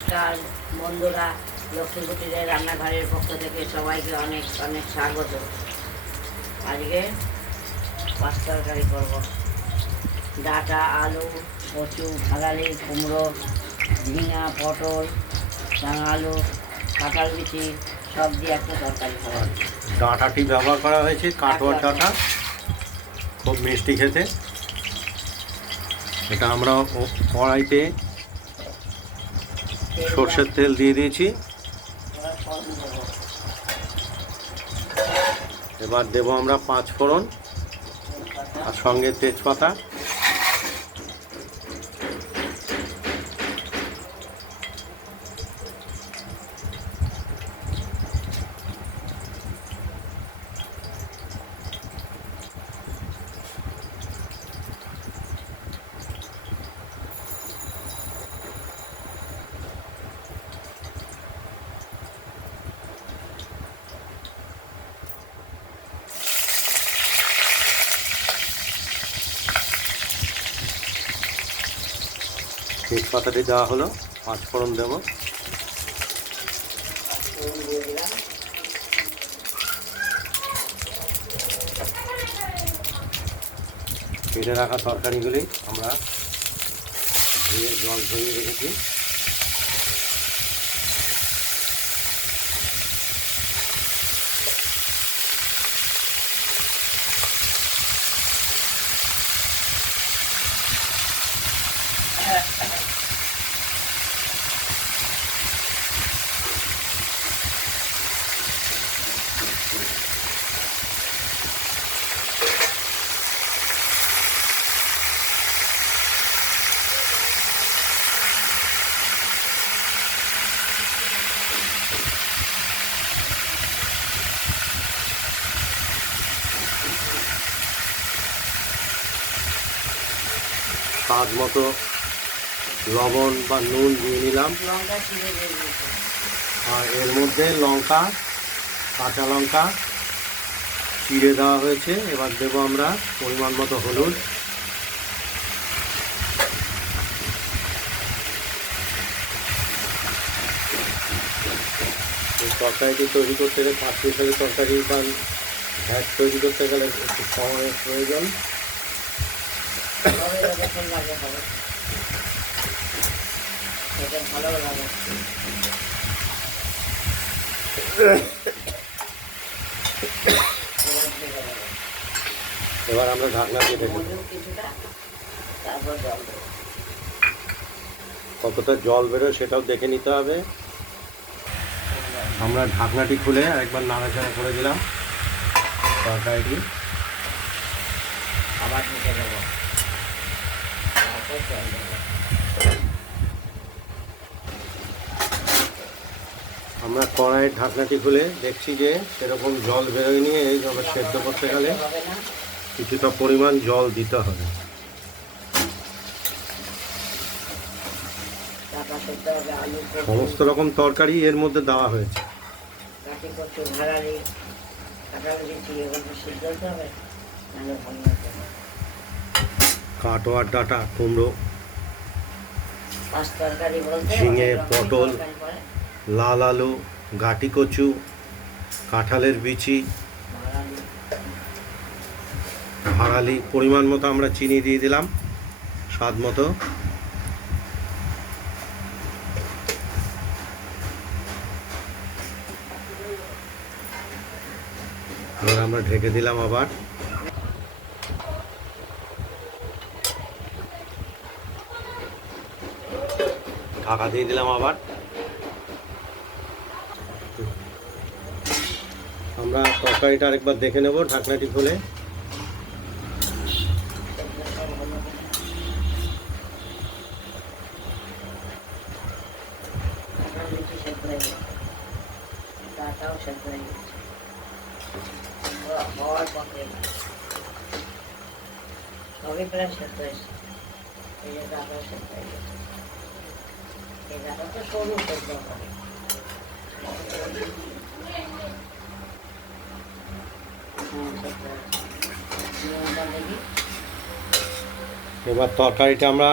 নমস্কার বন্ধুরা, লক্ষ্মী কুটিরের রান্নাঘরের পক্ষ থেকে সবাইকে অনেক অনেক স্বাগত। আজকে মাছ তরকারি করব। ডাঁটা, আলু, কচু, ভাঙালি, কুমড়ো, ঝিঙা, পটল, আলু, কাঁঠাল বিচি সব দিয়ে একটা তরকারি করা। ডাঁটাটি ব্যবহার করা হয়েছে কাটোয়ার ডাঁটা, খুব মিষ্টি খেতে। এটা আমরা কড়াইতে সর্ষের তেল দিয়ে দিয়েছি। এবার দেবো আমরা 5 ফোড়ন আর সঙ্গে তেজপাতা। তেজপাতাটি দেওয়া হলো, 5 ফোড়ন দেবো। কেটে রাখা তরকারিগুলি আমরা ধুয়ে জল ঝরিয়ে রেখেছি। স্বাদ মতো লবণ বা নুন দিয়ে নিলাম। আর এর মধ্যে লঙ্কা, কাঁচা লঙ্কা চিড়ে দেওয়া হয়েছে। এবার দেবো আমরা পরিমাণ মতো হলুদ, এই তরকারিটি তৈরি করতে গেলে পাঁচমিশালি তরকারি বা ভ্যাট তৈরি করতে গেলে একটু সময়ের প্রয়োজন। এবার আমরা ঢাকনা দিয়ে দেবো। কতটা জল বেরোয় সেটাও দেখে নিতে হবে। আমরা ঢাকনাটি খুলে আরেকবার নাড়াচাড়া করে দিলাম তরকারিটি। আবার ঢেকে দেবো। আমরা কড়াইয়ের ঢাকনাটি খুলে দেখছি যে সেরকম জল বেরোয়নি। এইভাবে সেদ্ধ করতে গেলে কিছুটা পরিমাণ জল দিতে হবে। সমস্ত রকম তরকারি এর মধ্যে দেওয়া হয়েছে। কাটোয়ার ডাঁটা, কুমড়ো, ঝিঙে, পটল, লাল আলু, গাটি কচু, কাঁঠালের বিচি, ভাড়ালি, পরিমাণ মতো আমরা চিনি দিয়ে দিলাম, স্বাদ মতো। এবার আমরা ঢেকে দিলাম, আবার ঢাকা দিয়ে দিলাম। আবার আমরা তরকারিটা আরেকবার দেখে নেব ঢাকনাটি খুলে। সবই প্রায় শেষ হয়েছে। এই যে ডাটাও শেষ হয়ে গেছে। এই ডাটা তো সরু সেদ্ধ করে। এবার তরকারিটা আমরা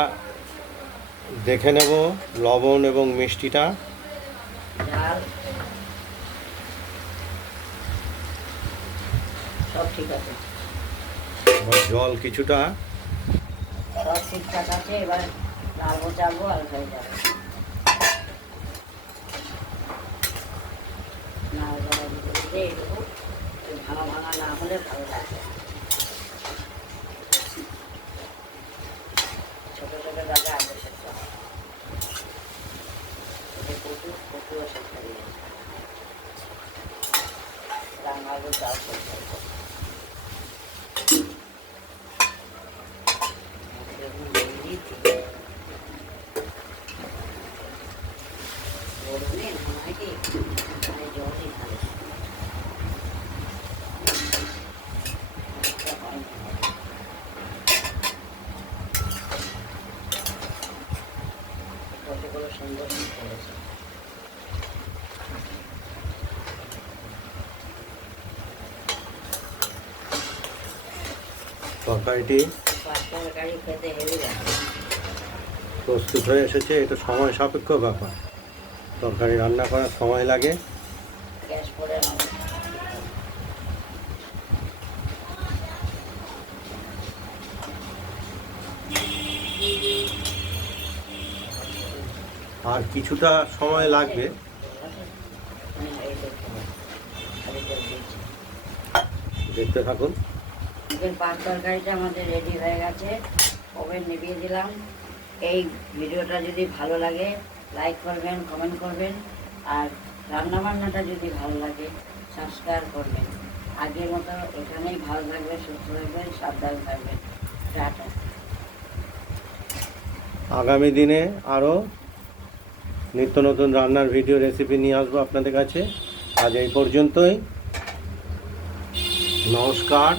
দেখে নেব লবণ এবং মিষ্টিটা। ঝাল সব ঠিক আছে, এবার জল কিছুটা। সব ঠিকঠাক আছে। এবার নাড়বো চাড়বো আর হয়ে যাবে। নাড়াচাড়া দিতে একটু ভাঙা ভাঙা না হলে ভালো লাগবে। ছোট ছোট দাগে আগে সেদ্ধ হয়। কচুও সেদ্ধ দিয়ে রান্না আলু চাল সেদ্ধ করবো। গরমে মনে হয় কি জলই ভালো। কতগুলো সুন্দর করেছে। তরকারিটি তরকারি খেতে হেভি লাগে। প্রস্তুত হয়ে এসেছে। এটা সময় সাপেক্ষ ব্যাপার, তরকারি রান্না করার সময় লাগে। গ্যাস পড়ে না। আর কিছুটা সময় লাগবে। দেখতে থাকুন। পাক তরকারিটা আমাদের রেডি হয়ে গেছে। ওভেন নিভিয়ে দিলাম। এই ভিডিওটা যদি ভালো লাগে লাইক করবেন, কমেন্ট করবেন, আর রান্নাবান্নাটা যদি ভালো লাগে সাবস্ক্রাইব করবেন। আগের মতো এখানেই ভালো থাকবেন, সুস্থ থাকবেন, সাবধান থাকবেন। টাটা। আগামী দিনে আরও নিত্য নতুন রান্নার ভিডিও রেসিপি নিয়ে আসবো আপনাদের কাছে। আজ এই পর্যন্তই। নমস্কার।